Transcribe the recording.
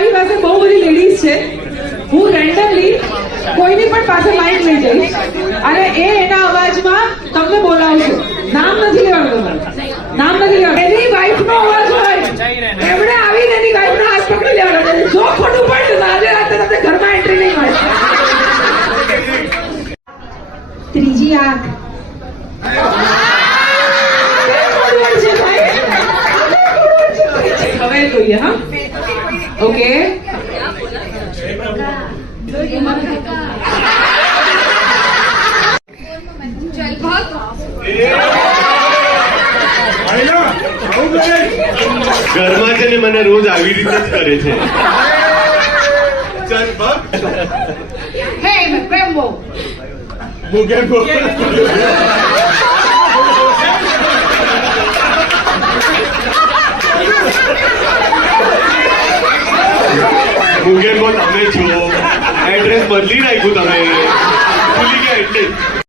મારી પાસે બહુ બધી લેડીઝ છે, હું રેન્ડમલી કોઈની પણ પાસે માઇક લઈ જઈશ અને એના અવાજમાં તમને બોલાવશું. નામ નથી લેવાનું, નામ નથી લેવાનું. એની વાઈફનો અવાજ હોય એમણે આવીને એની વાઈફનો હાથ પકડી લેવાનો. જો ખોટું પડે તો આજે રાતે તમને ઘરમાં એન્ટ્રી નહીં મળે. ત્રીજી આંખ હવે જોઈએ. હા, ઓકે. ઘરમાં છે ને મને રોજ આવી રીતે જ કરે છે. ચલ ભગ. હે મે પ્રેમો મુગેબો. મુગેબો તમે છો. એડ્રેસ બદલી નાખ્યું તમે, ભૂલી ગયા એટલે.